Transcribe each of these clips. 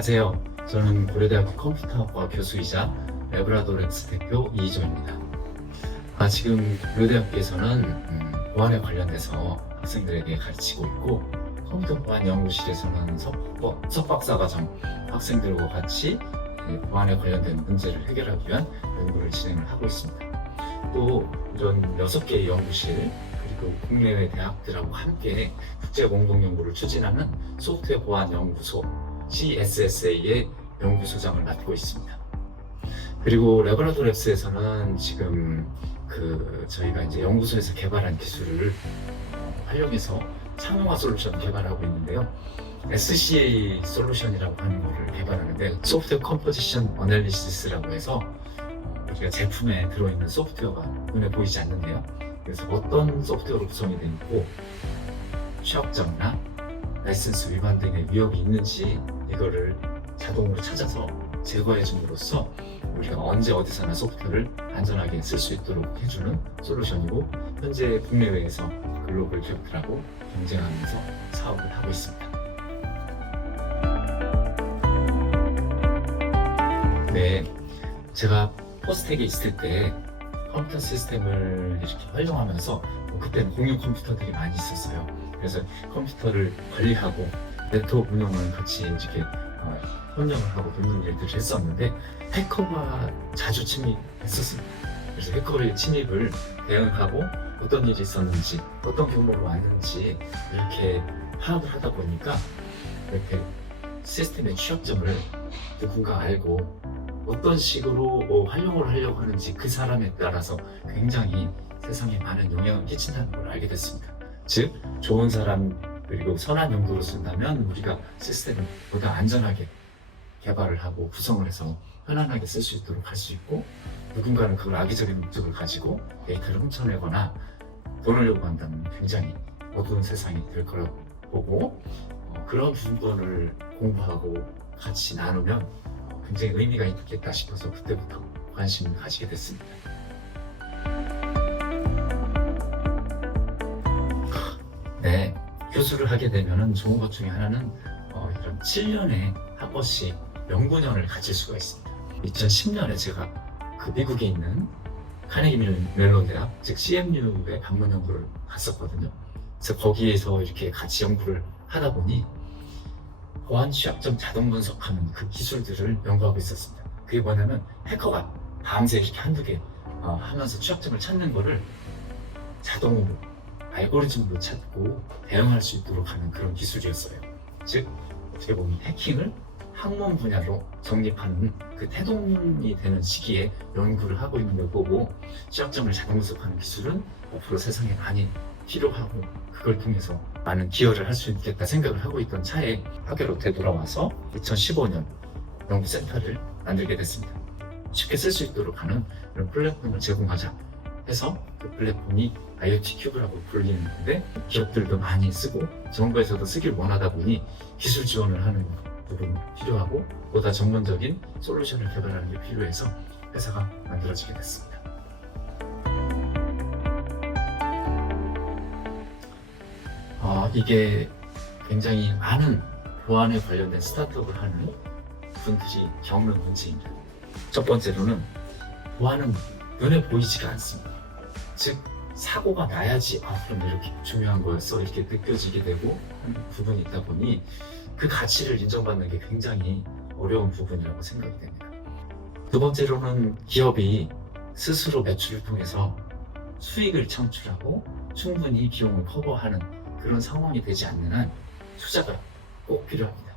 안녕하세요. 저는 고려대학교 컴퓨터학과 교수이자 레브라도렉스 대표 이희조입니다. 지금 고려대학교에서는 보안에 관련돼서 학생들에게 가르치고 있고, 컴퓨터 보안 연구실에서는 석박사과정 학생들과 같이 보안에 관련된 문제를 해결하기 위한 연구를 진행을 하고 있습니다. 또 이런 6개의 연구실 그리고 국내외 대학들하고 함께 국제 공동 연구를 추진하는 소프트웨어 보안 연구소 CSSA의 연구소장을 맡고 있습니다. 그리고 레버라도랩스에서는 지금 저희가 이제 연구소에서 개발한 기술을 활용해서 상용화 솔루션 개발하고 있는데요. SCA 솔루션이라고 하는 거를 개발하는데, 소프트웨어 컴포지션 어널리시스라고 해서 우리가 제품에 들어있는 소프트웨어가 눈에 보이지 않는데요. 그래서 어떤 소프트웨어로 구성이 되어 있고 취약점이나 라이선스 위반 등의 위협이 있는지 이거를 자동으로 찾아서 제거해 줌으로써 우리가 언제 어디서나 소프트웨어를 안전하게 쓸 수 있도록 해주는 솔루션이고, 현재 국내외에서 글로벌 기업들하고 경쟁하면서 사업을 하고 있습니다. 네, 제가 포스텍에 있을 때 컴퓨터 시스템을 이렇게 활용하면서 그때는 공유 컴퓨터들이 많이 있었어요. 그래서 컴퓨터를 관리하고 네트워크 운영을 같이 이렇게 협력을 하고 돕는 일들을 했었는데, 해커가 자주 침입했었습니다. 그래서 해커의 침입을 대응하고 어떤 일이 있었는지, 어떤 규모로 왔는지 이렇게 파악을 하다 보니까 이렇게 시스템의 취약점을 누군가 알고 어떤 식으로 활용을 하려고 하는지 그 사람에 따라서 굉장히 세상에 많은 영향을 끼친다는 걸 알게 됐습니다. 즉, 좋은 사람 그리고 선한 용도로 쓴다면 우리가 시스템을 보다 안전하게 개발을 하고 구성을 해서 편안하게 쓸 수 있도록 할 수 있고, 누군가는 그걸 악의적인 목적을 가지고 데이터를 훔쳐내거나 돈을 요구한다면 굉장히 어두운 세상이 될 거라고 보고, 그런 부분을 공부하고 같이 나누면 굉장히 의미가 있겠다 싶어서 그때부터 관심을 가지게 됐습니다. 네, 교수를 하게 되면 좋은 것 중에 하나는 이런 7년에 한 번씩 연구년을 가질 수가 있습니다. 2010년에 제가 미국에 있는 카네기 멜론 대학, 즉 CMU에 방문 연구를 갔었거든요. 그래서 거기에서 이렇게 같이 연구를 하다 보니 보안 취약점 자동 분석하는 그 기술들을 연구하고 있었습니다. 그게 뭐냐면, 해커가 밤새 이렇게 한두 개 하면서 취약점을 찾는 거를 자동으로 알고리즘으로 찾고 대응할 수 있도록 하는 그런 기술이었어요. 즉, 어떻게 보면 해킹을 학문 분야로 정립하는 그 태동이 되는 시기에 연구를 하고 있는 걸 보고, 취약점을 자동 분석하는 기술은 앞으로 세상에 많이 필요하고 그걸 통해서 많은 기여를 할 수 있겠다 생각을 하고 있던 차에 학교로 되돌아와서 2015년 연구센터를 만들게 됐습니다. 쉽게 쓸 수 있도록 하는 이런 플랫폼을 제공하자 해서 그 플랫폼이 IoT 큐브라고 불리는 건데, 기업들도 많이 쓰고 정부에서도 쓰길 원하다 보니 기술 지원을 하는 부분이 필요하고 보다 전문적인 솔루션을 개발하는 게 필요해서 회사가 만들어지게 됐습니다. 이게 굉장히 많은 보안에 관련된 스타트업을 하는 분들이 겪는 문제입니다. 첫 번째로는 보안은 눈에 보이지가 않습니다. 즉, 사고가 나야지 그럼 이렇게 중요한 거였어 이렇게 느껴지게 되고 하는 부분이 있다 보니 그 가치를 인정받는 게 굉장히 어려운 부분이라고 생각이 됩니다. 두 번째로는 기업이 스스로 매출을 통해서 수익을 창출하고 충분히 비용을 커버하는 그런 상황이 되지 않는 한 투자가 꼭 필요합니다.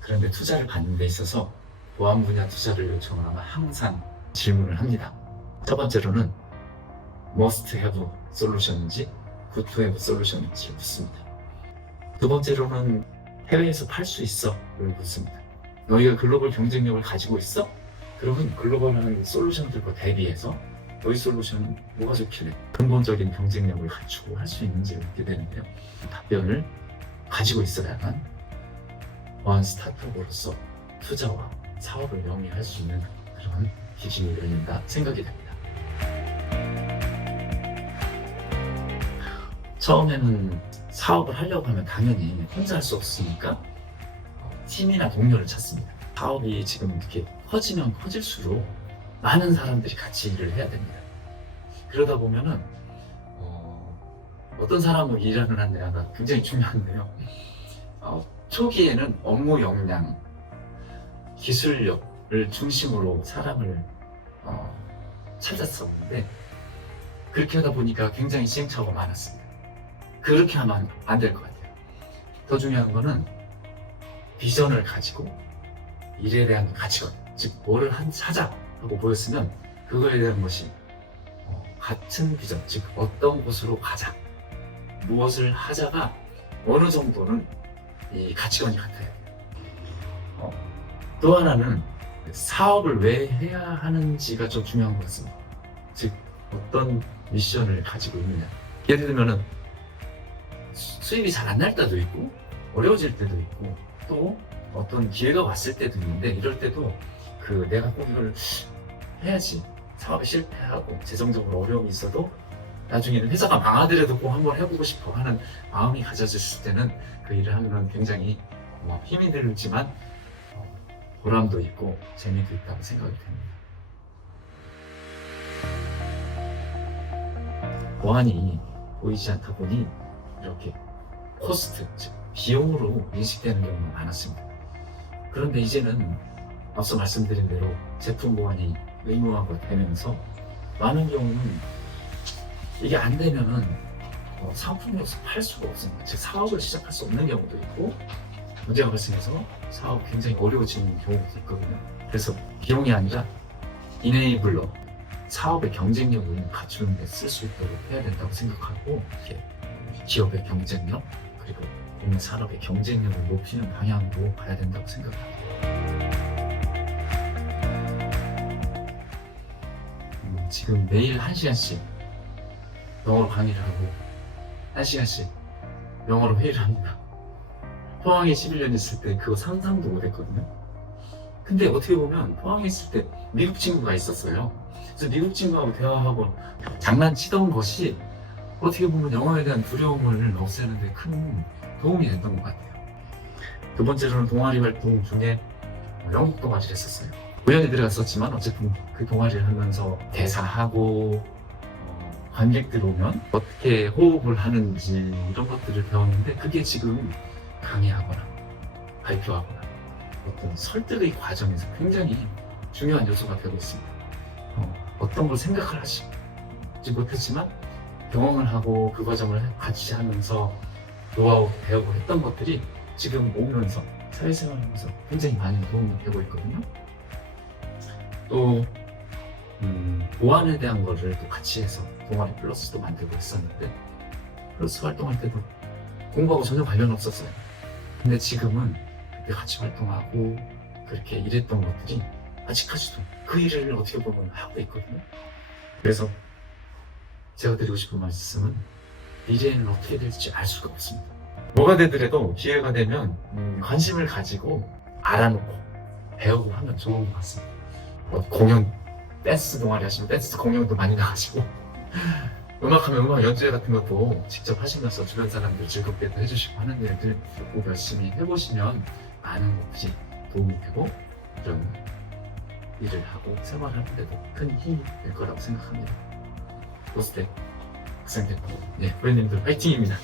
그런데 투자를 받는 데 있어서 보안 분야 투자를 요청하면 항상 질문을 합니다. 첫 번째로는 must have 솔루션인지 good to have 솔루션인지 묻습니다. 두 번째로는 해외에서 팔 수 있어? 를 묻습니다. 너희가 글로벌 경쟁력을 가지고 있어? 그러면 글로벌한 솔루션들과 대비해서 너희 솔루션은 뭐가 좋길래 근본적인 경쟁력을 갖추고 할 수 있는지 묻게 되는데요. 답변을 가지고 있어야만 보안 스타트업으로서 투자와 사업을 영위할 수 있는 그런 기준이 열린다 생각이 됩니다. 처음에는 사업을 하려고 하면 당연히 혼자 할 수 없으니까 팀이나 동료를 찾습니다. 사업이 지금 이렇게 커지면 커질수록 많은 사람들이 같이 일을 해야 됩니다. 그러다 보면은 어떤 사람은 일하는 한데가 굉장히 중요한데요. 초기에는 업무 역량, 기술력을 중심으로 사람을 찾았었는데 그렇게 하다 보니까 굉장히 시행착오가 많았습니다. 그렇게 하면 안 될 것 같아요. 더 중요한 거는 비전을 가지고 일에 대한 가치관, 즉 뭐를 하자 하고 보였으면 그거에 대한 것이 같은 비전, 즉 어떤 곳으로 가자, 무엇을 하자가 어느 정도는 이 가치관이 같아야 돼요. 또 하나는 사업을 왜 해야 하는지가 좀 중요한 것 같습니다. 즉 어떤 미션을 가지고 있느냐. 예를 들면은 수입이 잘 안 날 때도 있고 어려워질 때도 있고 또 어떤 기회가 왔을 때도 있는데 이럴 때도 내가 꼭 이걸 해야지, 사업에 실패하고 재정적으로 어려움이 있어도 나중에는 회사가 망하더라도 꼭 한번 해보고 싶어 하는 마음이 가져졌을 때는 그 일을 하면 굉장히 힘이 들지만 보람도 있고 재미도 있다고 생각이 됩니다. 보안이 보이지 않다 보니 이렇게 코스트, 즉 비용으로 인식되는 경우가 많았습니다. 그런데 이제는 앞서 말씀드린 대로 제품 보안이 의무화가 되면서 많은 경우는 이게 안 되면은 상품으로서 팔 수가 없습니다. 즉 사업을 시작할 수 없는 경우도 있고 문제가 발생해서 사업이 굉장히 어려워지는 경우도 있거든요. 그래서 비용이 아니라 이네이블러, 사업의 경쟁력을 갖추는 데 쓸 수 있도록 해야 된다고 생각하고 기업의 경쟁력 그리고 국내 산업의 경쟁력을 높이는 방향으로 가야 된다고 생각합니다. 지금 매일 1시간씩 영어로 강의를 하고 1시간씩 영어로 회의를 합니다. 포항에 11년 있을 때 그거 상상도 못했거든요. 근데 어떻게 보면 포항에 있을 때 미국 친구가 있었어요. 그래서 미국 친구하고 대화하고 장난치던 것이 어떻게 보면 영어에 대한 두려움을 없애는 데 큰 도움이 됐던 것 같아요. 두 번째로는 동아리 활동 중에 영국 동아리를 했었어요. 우연히 들어갔었지만 어쨌든 그 동아리를 하면서 대사하고 관객들 오면 어떻게 호흡을 하는지 이런 것들을 배웠는데 그게 지금 강의하거나 발표하거나 어떤 설득의 과정에서 굉장히 중요한 요소가 되고 있습니다. 어떤 걸 생각을 하지 못했지만 경험을 하고 그 과정을 같이 하면서 노하우 배우고 했던 것들이 지금 오면서 사회생활하면서 굉장히 많은 도움이 되고 있거든요. 또 보안에 대한 거를 또 같이 해서 동아리 플러스도 만들고 있었는데 플러스 활동할 때도 공부하고 전혀 관련 없었어요. 근데 지금은 그때 같이 활동하고 그렇게 일했던 것들이 아직까지도 그 일을 어떻게 보면 하고 있거든요. 그래서 제가 드리고 싶은 말씀은 미래에는 어떻게 될지 알 수가 없습니다. 뭐가 되더라도 기회가 되면 관심을 가지고 알아놓고 배우고 하면 좋은 것 같습니다. 공연, 댄스 동아리 하시면 댄스 공연도 많이 나가시고 음악하면 음악 연주회 같은 것도 직접 하시면서 주변 사람들 즐겁게 해주시고 하는 일들 꼭 열심히 해보시면 많은 것이 도움이 되고 이런 일을 하고 생활을 하는데도 큰 힘이 될 거라고 생각합니다. 고스텍 학생들, 브랜님들 화이팅입니다.